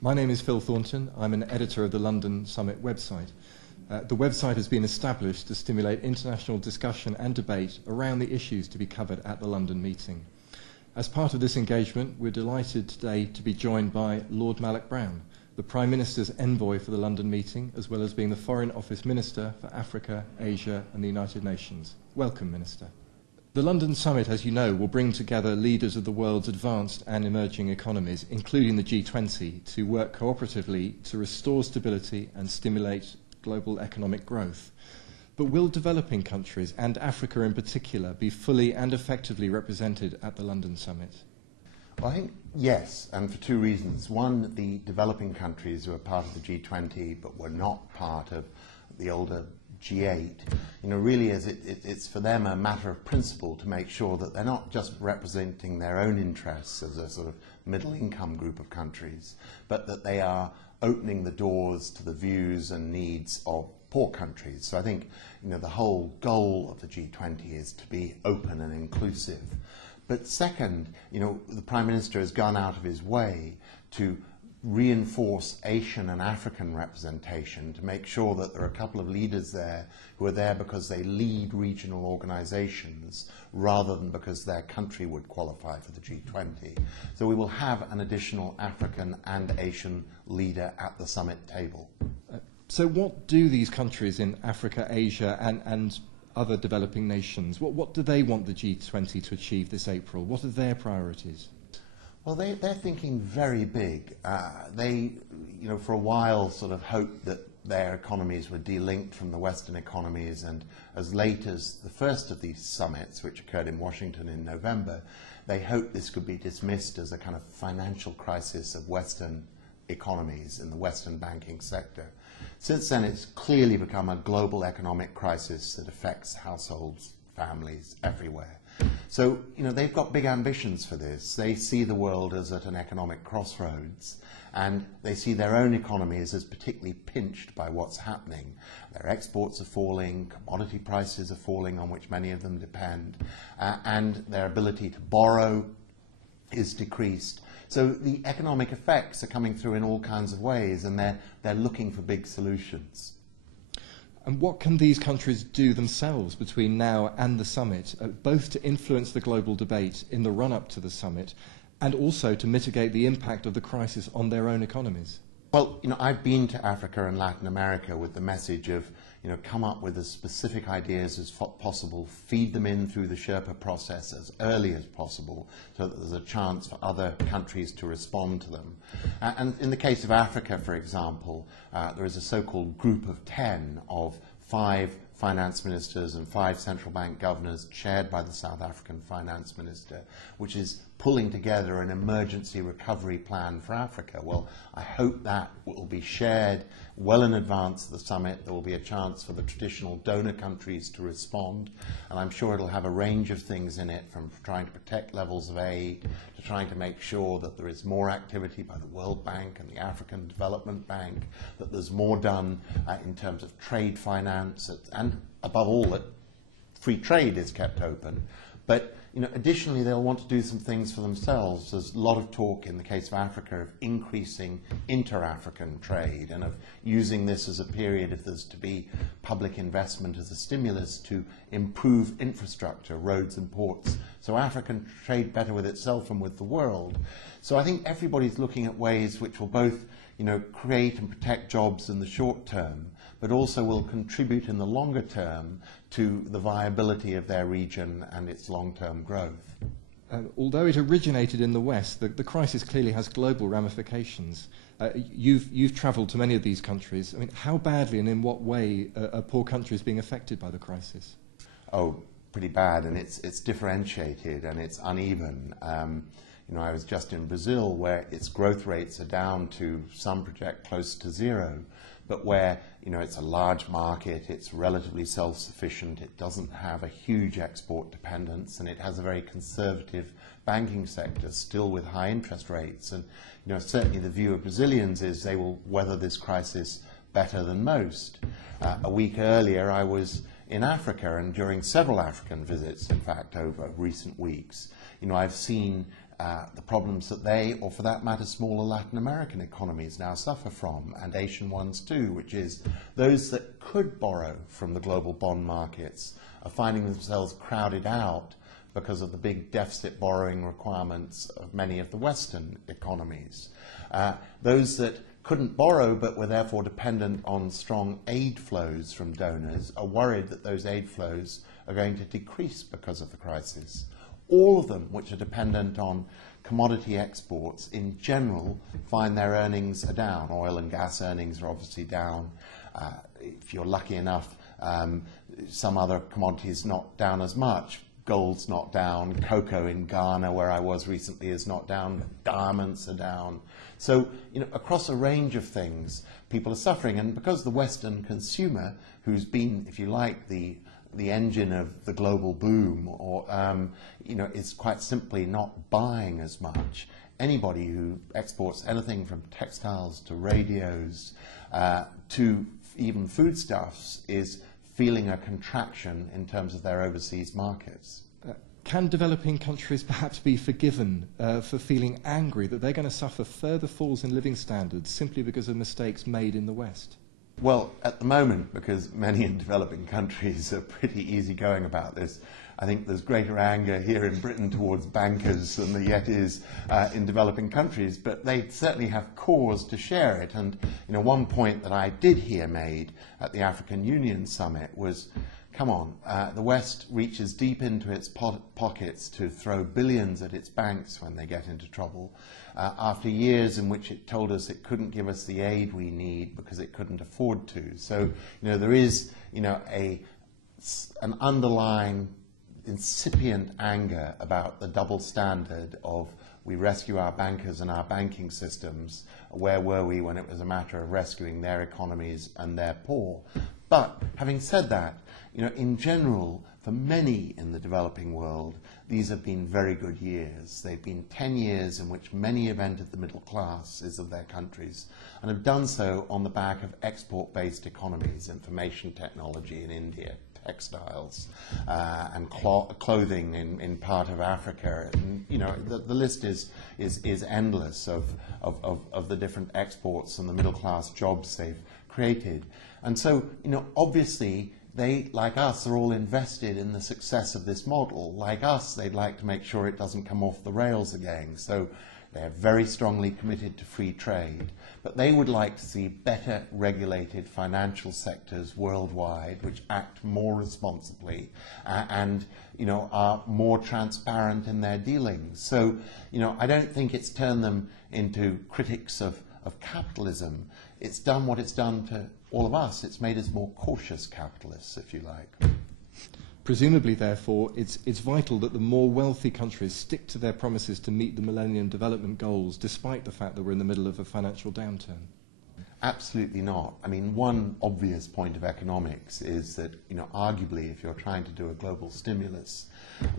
My name is Phil Thornton. I'm an editor of the London Summit website. The website has been established to stimulate international discussion and debate around the issues to be covered at the London meeting. As part of this engagement, we're delighted today to be joined by Lord Malloch-Brown, the Prime Minister's envoy for the London meeting, as well as being the Foreign Office Minister for Africa, Asia and the United Nations. Welcome, Minister. The London Summit, as you know, will bring together leaders of the world's advanced and emerging economies, including the G20, to work cooperatively to restore stability and stimulate global economic growth. But will developing countries, and Africa in particular, be fully and effectively represented at the London Summit? Well, I think yes, and for two reasons. One, the developing countries who are part of the G20 but were not part of the older G8, really it's for them a matter of principle to make sure that they're not just representing their own interests as a sort of middle-income group of countries, but that they are opening the doors to the views and needs of poor countries. So I think, the whole goal of the G20 is to be open and inclusive. But second, the Prime Minister has gone out of his way to reinforce Asian and African representation, to make sure that there are a couple of leaders there who are there because they lead regional organizations rather than because their country would qualify for the G20. So we will have an additional African and Asian leader at the summit table. So what do these countries in Africa, Asia and other developing nations, what do they want the G20 to achieve this April? What are their priorities? Well, they're thinking very big. They, for a while sort of hoped that their economies were delinked from the Western economies, and as late as the first of these summits, which occurred in Washington in November, they hoped this could be dismissed as a kind of financial crisis of Western economies in the Western banking sector. Since then, it's clearly become a global economic crisis that affects households, families, everywhere. So, they've got big ambitions for this. They see the world as at an economic crossroads, and they see their own economies as particularly pinched by what's happening. Their exports are falling, commodity prices are falling, on which many of them depend, and their ability to borrow is decreased. So the economic effects are coming through in all kinds of ways, and they're looking for big solutions. And what can these countries do themselves between now and the summit, both to influence the global debate in the run-up to the summit and also to mitigate the impact of the crisis on their own economies? Well, I've been to Africa and Latin America with the message of, come up with as specific ideas as possible, feed them in through the Sherpa process as early as possible so that there's a chance for other countries to respond to them. And in the case of Africa, for example, there is a so-called group of 10 of 5 finance ministers and 5 central bank governors chaired by the South African finance minister, which is pulling together an emergency recovery plan for Africa. Well, I hope that will be shared well in advance of the summit. There will be a chance for the traditional donor countries to respond, and I'm sure it'll have a range of things in it, from trying to protect levels of aid to trying to make sure that there is more activity by the World Bank and the African Development Bank, that there's more done in terms of trade finance, and above all, that free trade is kept open. But additionally, they'll want to do some things for themselves. There's a lot of talk in the case of Africa of increasing inter-African trade and of using this as a period, if there's to be public investment as a stimulus, to improve infrastructure, roads and ports, so Africa can trade better with itself and with the world. So I think everybody's looking at ways which will both create and protect jobs in the short term, but also will contribute in the longer term to the viability of their region and its long-term growth. Although it originated in the West, the crisis clearly has global ramifications. You've travelled to many of these countries. I mean, how badly and in what way are poor countries being affected by the crisis? Oh, pretty bad, and it's differentiated and it's uneven. I was just in Brazil, where its growth rates are down to, some project, close to 0, but where it's a large market, it's relatively self-sufficient, it doesn't have a huge export dependence, and it has a very conservative banking sector, still with high interest rates. And certainly the view of Brazilians is they will weather this crisis better than most. A week earlier, I was in Africa, and during several African visits, in fact, over recent weeks, I've seen the problems that they, or for that matter, smaller Latin American economies now suffer from, and Asian ones too, which is those that could borrow from the global bond markets are finding themselves crowded out because of the big deficit borrowing requirements of many of the Western economies. Those that couldn't borrow but were therefore dependent on strong aid flows from donors are worried that those aid flows are going to decrease because of the crisis. All of them, which are dependent on commodity exports, in general, find their earnings are down. Oil and gas earnings are obviously down. If you're lucky enough, some other commodities not down as much. Gold's not down. Cocoa in Ghana, where I was recently, is not down. Diamonds are down. So, across a range of things, people are suffering. And because the Western consumer, who's been, if you like, the engine of the global boom, or is quite simply not buying as much. Anybody who exports anything from textiles to radios to even foodstuffs is feeling a contraction in terms of their overseas markets. Can developing countries perhaps be forgiven for feeling angry that they're going to suffer further falls in living standards simply because of mistakes made in the West? Well, at the moment, because many in developing countries are pretty easygoing about this, I think there's greater anger here in Britain towards bankers than there yet is in developing countries, but they certainly have cause to share it. And one point that I did hear made at the African Union Summit was, come on, the West reaches deep into its pockets to throw billions at its banks when they get into trouble, after years in which it told us it couldn't give us the aid we need because it couldn't afford to. So, there is, an underlying incipient anger about the double standard of we rescue our bankers and our banking systems. Where were we when it was a matter of rescuing their economies and their poor? But having said that, in general, for many in the developing world, these have been very good years. They've been 10 years in which many have entered the middle classes of their countries and have done so on the back of export-based economies, information technology in India, textiles, and clothing in part of Africa. And, the list is endless of the different exports and the middle class jobs they've created. And so, obviously, they, like us, are all invested in the success of this model. Like us, they'd like to make sure it doesn't come off the rails again. So they're very strongly committed to free trade. But they would like to see better regulated financial sectors worldwide, which act more responsibly and are more transparent in their dealings. So, I don't think it's turned them into critics of capitalism. It's done what it's done to all of us. It's made us more cautious capitalists, if you like. Presumably, therefore, it's vital that the more wealthy countries stick to their promises to meet the Millennium Development Goals, despite the fact that we're in the middle of a financial downturn. Absolutely not. I mean, one obvious point of economics is that, arguably, if you're trying to do a global stimulus,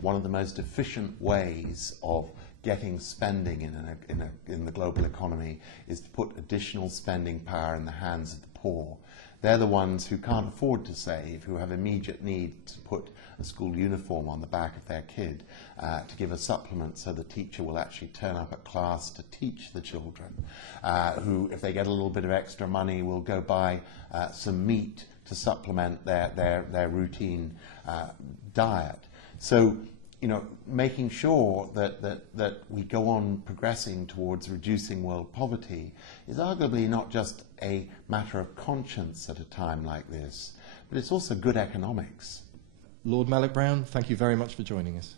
one of the most efficient ways of getting spending in the global economy is to put additional spending power in the hands of the poor. They're the ones who can't afford to save, who have immediate need to put a school uniform on the back of their kid, to give a supplement so the teacher will actually turn up at class to teach the children, who, if they get a little bit of extra money, will go buy some meat to supplement their routine diet. So, making sure that we go on progressing towards reducing world poverty is arguably not just a matter of conscience at a time like this, but it's also good economics. Lord Malloch-Brown, thank you very much for joining us.